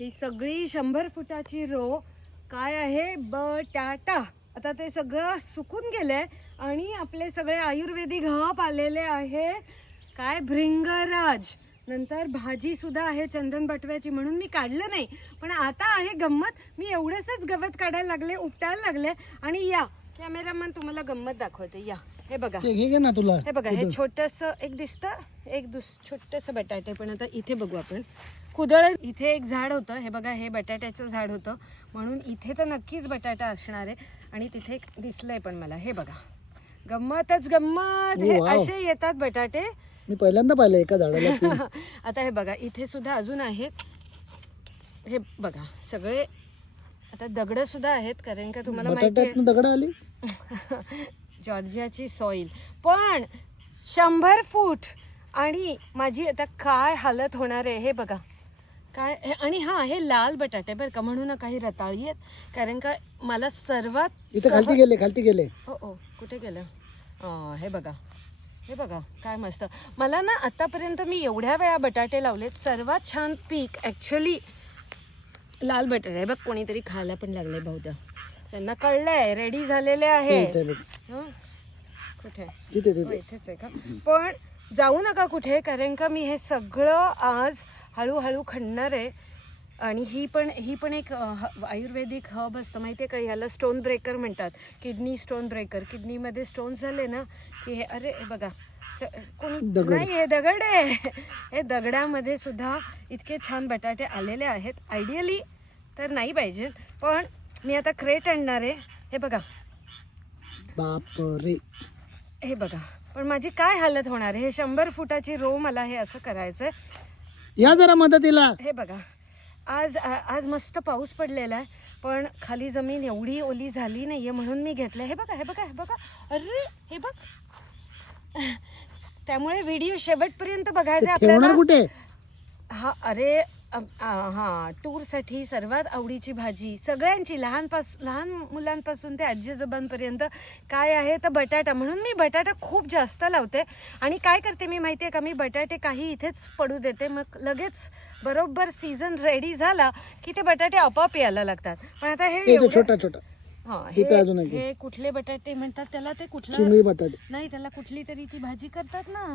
ही सगळी 100 फुटाची रो काय आहे बटाटा. आता ते सगळं सुकून गेलंय आणि आपले सगळे आयुर्वेदिक हब आलेले आहे. काय भृंगराज, नंतर भाजी सुद्धा आहे चंदन बटव्याची, म्हणून मी काढलं नाही. पण आता आहे गंमत, मी एवढंच गवत काढायला लागले, उपटायला लागले. आणि या कॅमेरामॅन तुम्हाला गंमत दाखवते. या हे बघा, घे ना तुला. हे बघा, हे छोटंसं एक दिसतं, एक छोटंसं बटाटे. पण आता इथे बघू आपण, कुदळ इथे एक झाड होतं, हे बघा, हे बटाट्याचं झाड होतं, म्हणून इथे तर नक्कीच बटाटा असणार आहे. आणि तिथे एक दिसलंय पण मला, हे बघा, गंमतच गंमत. हे असे येतात बटाटे, मी पहिल्यांदा पाहिलं एका झाडाला. आता हे बघा, इथे सुद्धा अजून आहेत. हे बघा सगळे, आता दगड सुद्धा आहेत, कारण का तुम्हाला माहिती आहे दगड आली जॉर्जियाची सॉइल. पण 100 फूट आणि माझी आता काय हालत होणार आहे हे बघा काय. आणि हा, हे लाल बटाटे बरं का, म्हणून काही रताळी आहेत, कारण का मला सर्वात इथे खालती गेले. हो, कुठे गेलं? हे बघा, हे बघा काय मस्त. मला ना आतापर्यंत मी एवढ्या वेळा बटाटे लावलेत, सर्वात छान पीक ऍक्च्युली लाल बटाटे आहे. बघ, कोणीतरी खायला पण लागले बहुधा, त्यांना कळलंय, रेडी झालेले आहे. कुठे? इथेच आहे का? पण जाऊ नका कुठे, कारण का मी हे सगळं आज हळूहळू खणणार आहे. आणि ही पण एक आयुर्वेदिक हब असतं, माहिती आहे का? ह्याला स्टोन ब्रेकर म्हणतात, किडनी स्टोन ब्रेकर. किडनीमध्ये स्टोन झाले ना की हे, अरे हे बघा, कोणी नाही, हे दगड आहे. हे दगडामध्ये सुद्धा इतके छान बटाटे आलेले आहेत. आयडियली तर नाही पाहिजे, पण मी आता क्रेट आणणार आहे. हे बघा, बापरे, हे बघा. पण माझी काय हालत होणार आहे, हे 100 फुटाची रो मला हे असं करायचंय. या जरा मदतीला. हे बघा, आज मस्त पाऊस पडलेला आहे, पण खाली जमीन एवढी ओली झाली नाहीये, म्हणून मी घेतलं. हे बघा, हे बघा, हे बघा, अरे हे बघ. त्यामुळे व्हिडिओ शेवटपर्यंत बघायचा आपल्याला. कुठे? हा, अरे हा, टूरसाठी सर्वात आवडीची भाजी सगळ्यांची, लहान मुलांपासून ते आजी आजोबांपर्यंत काय आहे तर बटाटा. म्हणून मी बटाटा खूप जास्त लावते. आणि काय करते मी माहिती आहे का, मी बटाटे काही इथेच पडू देते, मग लगेच बरोबर सीझन रेडी झाला की ते बटाटे आपोआप यायला लागतात. पण आता हे छोटा छोटा, हा, हे कुठले बटाटे म्हणतात त्याला, ते कुठलं बटाटे नाही, त्याला कुठली तरी ती भाजी करतात ना.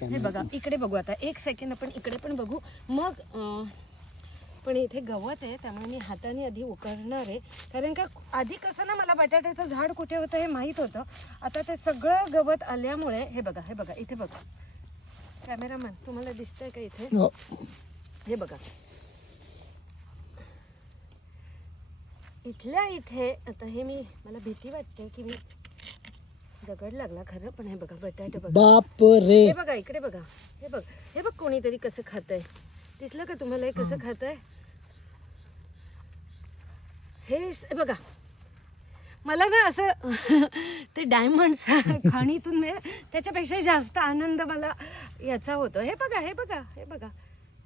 हे बघा, इकडे बघू, आता एक सेकंड आपण इकडे पण बघू. मग पण इथे गवत आहे, त्यामुळे मी हाताने आधी उकरणार आहे, कारण का आधी कसं ना मला बटाट्याचं झाड कुठे होतं हे माहीत होतं. आता ते सगळं गवत आल्यामुळे, हे बघा, हे बघा, इथे बघा, कॅमेरामॅन तुम्हाला दिसतंय का इथे? हे बघा, इथल्या इथे. आता हे मला भीती वाटते की मी दगड लागला खरं, पण हे बघा बटाटे बघा. बाप रे, हे बघा, इकडे बघा, हे बघ, हे बघ, कोणीतरी कसं खातंय. दिसलं का तुम्हाला हे कसं खातंय? हे बघा, मला ना असं ते डायमंड्स खाणीतून मिळेल त्याच्यापेक्षा जास्त आनंद मला याचा होतो. हे बघा, हे बघा, हे बघा,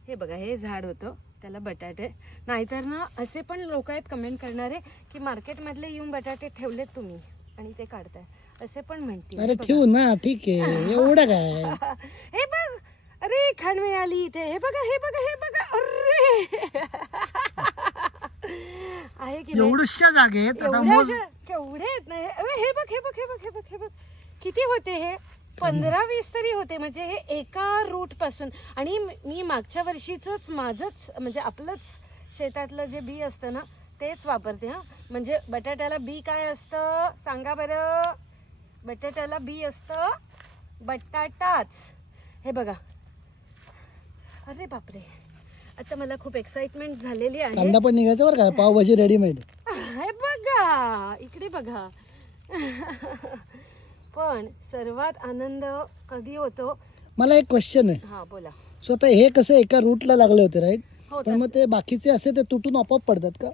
हे बघा, हे झाड होतं, त्याला बटाटे. नाहीतर ना असे पण लोक आहेत कमेंट करणारे की मार्केटमधले येऊन बटाटे ठेवलेत तुम्ही आणि ते काढताय, असे पण म्हणतील. अरे ठेवू ना, ठीक आहे, एवढं काय. हे बघ, अरे खाण मिळाली इथे. हे बघा, हे बघा, हे बघा, अरे आहे की एवढ्याशा जागेत केवढे आहेत ना. हे बघ, हे बघ, हे बघ, हे बघ, हे बघ, किती होते हे, 15-20 तरी होते, म्हणजे हे एका रूट पासून. आणि मी मागच्या वर्षीच माझंच म्हणजे आपलंच शेतातलं जे बी असतं ना तेच वापरते. हा, म्हणजे बटाट्याला बी काय असतं सांगा बरं? बटाट्याला बी असतं बटाटाच. हे बघा, अरे बापरे, आता मला खूप एक्साइटमेंट झालेली आहे. कांदा पण निघायचं बरं का, पावभाजी रेडीमेड. हे बघा, इकडे बघा. पण सर्वात आनंद कधी होतो? मला एक क्वेश्चन आहे. हा बोला. स्वतः हे कसं एका रूटला लागले होते, राईट? हो, पण मग ते बाकीचे असे ते तुटून आपोआप पडतात का?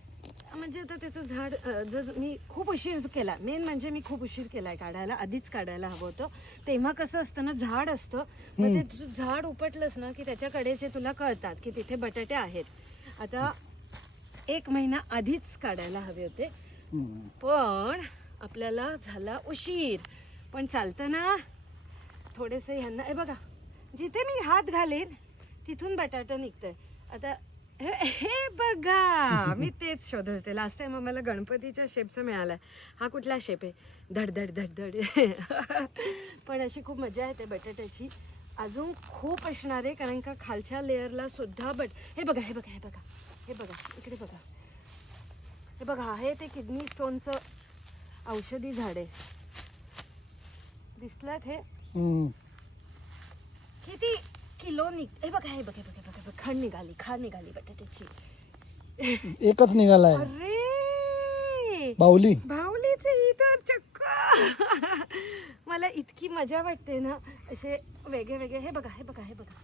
म्हणजे आता त्याचं झाड जर मी खूप उशीर केला, मेन म्हणजे मी खूप उशीर केलाय काढायला, आधीच काढायला हवं होतं. तेव्हा कसं असतं ना, झाड असतं, मग ते झाड उपटलंस ना की त्याच्याकडे जे तुला कळतात की तिथे बटाटे आहेत. आता 1 महिना आधीच काढायला हवे होते, पण आपल्याला झाला उशीर. पण चालतं ना थोडेसे. ह्यांना हे बघा, जिथे मी हात घालेन तिथून बटाटा निघतंय. आता हे बघा मी तेच शोधत होते लास्ट टाइम आम्हाला गणपतीच्या शेपचा मिळाला. हा कुठला शेप आहे? धडधड धडधड. पण अशी खूप मजा येते बटाट्याची. अजून खूप असणार आहे कारण का खालच्या लेअरला सुद्धा हे बघा हे बघा हे बघा हे बघा इकडे बघा हे बघा हे ते किडनी स्टोनचं औषधी झाड आहे. दिसलात हे किती किलो हे बघा हे बघा बघा बघा खाण निघाली बटाट्याची. एकच निघालाय. अरे बाहुलीचे ही तर चक्क. मला इतकी मजा वाटते ना असे वेगळे वेगळे. हे बघा हे बघा हे बघा.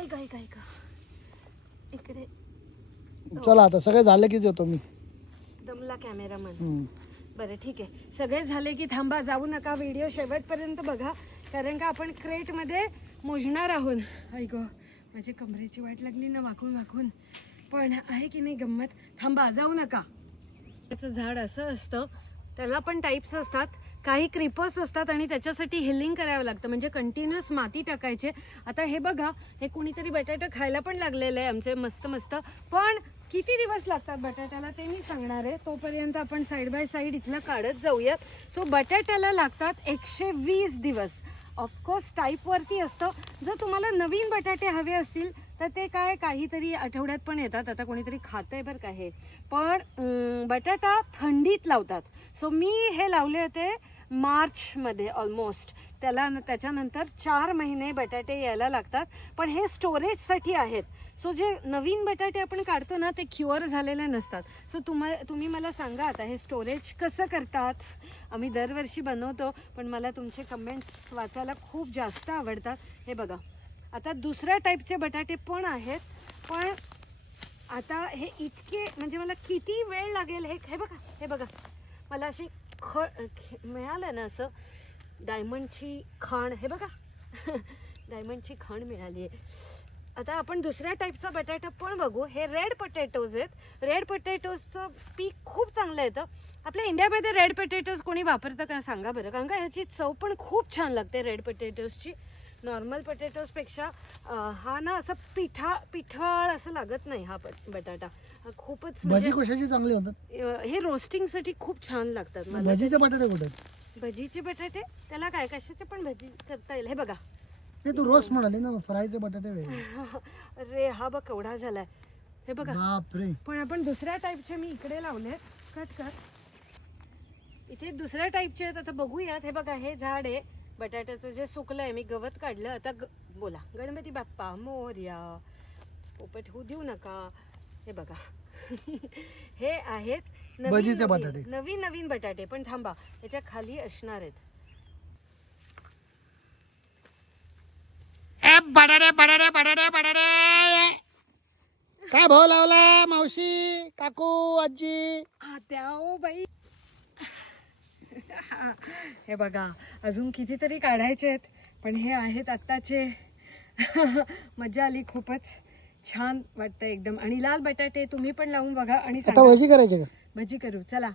ऐका ऐका ऐका इकडे. चला आता सगळे झाले की येतो मी. दमला कॅमेरामन. बरं ठीक आहे सगळे झाले की थांबा जाऊ नका व्हिडिओ शेवटपर्यंत बघा कारण का आपण क्रेटमध्ये मोजणार आहोत. ऐक माझी कमरेची वाट लागली ना वाकून वाकून. पण आहे की नाही गंमत. थांबा जाऊ नका. त्याचं झाड असं असतं त्याला पण टाईप्स असतात. काही क्रिपर्स असतात आणि त्याच्यासाठी हिलिंग करावं लागतं म्हणजे कंटिन्युअस माती टाकायचे. आता हे बघा हे कुणीतरी बटाटा खायला पण लागलेलं आहे आमचे मस्त मस्त. पण किती दिवस लागतात बटाट्याला ते मी सांगणार आहे. तोपर्यंत आपण साईड बाय साईड इथलं काढत जाऊयात. सो बटाट्याला लागतात 120 दिवस. ऑफकोर्स टाईपवरती असतं. जर तुम्हाला नवीन बटाटे हवे असतील तर ते काय काहीतरी आठवड्यात पण येतात. आता कोणीतरी खातंय बरं का हे. पण बटाटा थंडीत लावतात. सो मी हे लावले होते मार्चमध्ये ऑलमोस्ट. त्याच्यानंतर 4 महिने बटाटे यायला लागतात. पण हे स्टोरेजसाठी आहेत. सो जे नवीन बटाटे आपण काढतो ना ते क्युअर झालेले नसतात. सो तुम्ही मला सांगा आता हे स्टोरेज कसं करतात. आम्ही दरवर्षी बनवतो पण मला तुमचे कमेंट्स वाचायला खूप जास्त आवडतात. हे बघा आता दुसऱ्या टाईपचे बटाटे पण आहेत. पण आता हे इतके म्हणजे मला किती वेळ लागेल हे बघा हे बघा. मला अशी मिळालं ना असं डायमंडची खाण. हे बघा डायमंडची खाण मिळाली आहे. आता आपण दुसऱ्या टाईपचा बटाटा पण बघू. हे रेड पोटॅटोज आहेत. रेड पोटॅटोजचं पीक खूप चांगलं येतं. आपल्या इंडियामध्ये रेड पोटॅटोज कोणी वापरतं का सांगा बरं. कारण का ह्याची चव पण खूप छान लागते रेड पोटॅटोजची. नॉर्मल पोटॅटोजपेक्षा हा ना असं पिठाळ असं लागत नाही हा बटाटा. खूपच भाजी कशाची चांगली होतात. हे रोस्टिंगसाठी खूप छान लागतात. भाजीचे बटाटे कुठे? भजीचे बटाटे त्याला काय कशाचे पण भजी करता येईल. हे बघा ते तू रोस्ट म्हणाली ना फ्रायचे बटाटे वेगळे. अरे हा बघ केवढा झालाय. हे बघा बापरे. पण आपण दुसऱ्या टाईपचे मी इकडे लावले. कट कर. इथे दुसऱ्या टाईपचे आहेत. आता बघूयात. हे बघा हे झाड आहे बटाट्याचं जे सुकलंय. मी गवत काढलं. आता बोला गणपती बाप्पा मोरया. पोपट होऊ देऊ नका. हे बघा हे आहेत भजीचे बटाटे. नवीन बटाटे. पण थांबा याच्या खाली असणार आहेत. बटाटे बटाटे बटाटे बटाटे. काय भाव लावला मावशी काकू आजी? त्या ओ बाई. हे बघा अजून कितीतरी काढायचे आहेत पण हे आहेत आत्ताचे. मजा आली. खूपच छान वाटतं एकदम. आणि लाल बटाटे तुम्ही पण लावून बघा आणि आता भजी करायची का? भजी करू चला.